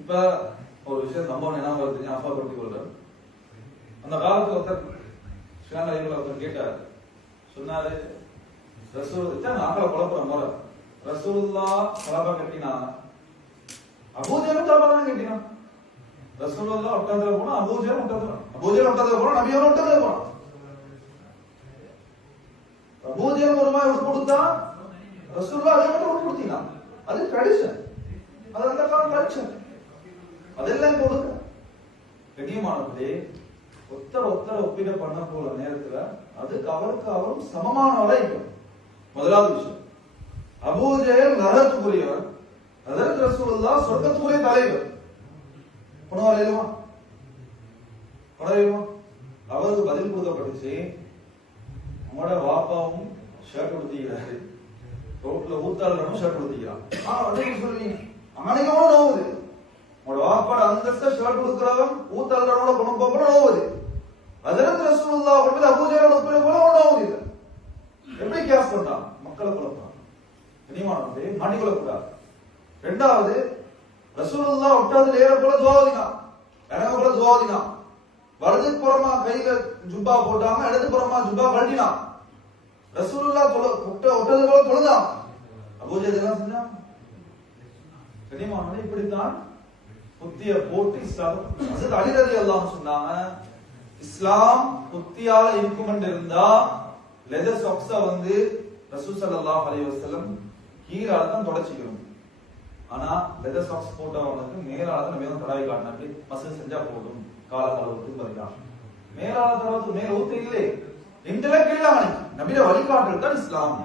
இப்ப ஒரு விஷயம் சம்பவம் என்ன வருது அப்பா படுத்தி கொள்றாரு. அந்த காலத்துல ஒருத்தர் ஸ்ரீலங்காவில் ஒருத்தர் கேட்டார், சொன்னாரு ரசூல் ஆக்களை குழப்பற முறை ரசூலுல்லா கலபா கட்டினா அபூஜலும் கலபா தான் கட்டினான். ரசூலுல்லா ஒட்டத்துல போனா அபூஜலும் ஒட்டத்துல போனா நபியோட ஒட்டத்துல போனா. அபூஜல் ஒரு மாதிரி கொடுத்தா ரசூலுல்லா அதே மட்டும் கொடுத்தீங்கன்னா அது ட்ரெடிஷன், அது அந்த காலம் கல்ச்சர், அதெல்லாம் கொடுக்க கண்ணியமானதே. ஒத்தர ஒப்பிட பண்ண போல நேரத்துல அதுக்கு அவருக்கு அவரும் சமமானவரா இருக்கும். முதலாவது விஷயம், அபூஜல் நரகத்துக்குரியவர், அதற்கு ரசூலுல்லாஹ் சொர்க்கத்துக்குரிய தலைவர். உணவரையுமா அவருக்கு பதில் கொடுக்கப்பட்டுச்சு, உங்களோட வாப்பாவும் ஷர்ட் கொடுத்தீங்கிறாரு, ரோட்ல ஊத்தாளரும் ஷர்ட் கொடுத்தீங்கிறான். சொல்லுவீங்க அன்னைக்கோட நோவுது, உங்களோட வாப்பாட அந்தஸ்த ஷர்ட் கொடுக்கிறவன் ஊத்தாளரோட குணம் போக நோவுது. அதற்கு ரசூலுல்லாஹ் கொண்டு அபூஜலோட ஒப்பிட போல நோவுது. இல்லை எப்படி கேஸ் பண்ணான்? மக்களை குழப்பான். கனிமானது மாட்டிக்கொள்ளக்கூடாது. இரண்டாவது, ரசூலுல்லாஹ் ஒட்டாதுல ஏற போல துவாதினான், இறங்க போல துவாதினான். வலது புறமா கையில ஜுப்பா போட்டாங்க, இடது புறமா ஜுப்பா கழட்டினான். ரசூலுல்லாஹ் ஒட்டது போல தொழுதான். அபூஜல் என்ன செஞ்சான்? கனிமானது இப்படித்தான் புத்திய போட்டு இஸ்லாம் அலி ரலியல்லாஹு சொன்னாங்க, இஸ்லாம் புத்தியால இருக்கும் என்று இருந்தா லெதர் சாக்ஸ வந்து ரசூல் ஸல்லல்லாஹு அலைஹி வஸல்லம் கீழால தான் தொடச்சிக்கணும். ஆனா லெதர் சாக்ஸ் போட்டவங்களுக்கு மேலால தான் நபியும் தடவை காட்டினா, அப்படி மசல் செஞ்சா போதும் கால அளவுக்கு வரைக்கும். மேலால தடவை மேல ஊத்து இல்லை, இன்டெலெக்ட் இல்லாம நபியோட வழிகாட்டல் தான் இஸ்லாம்.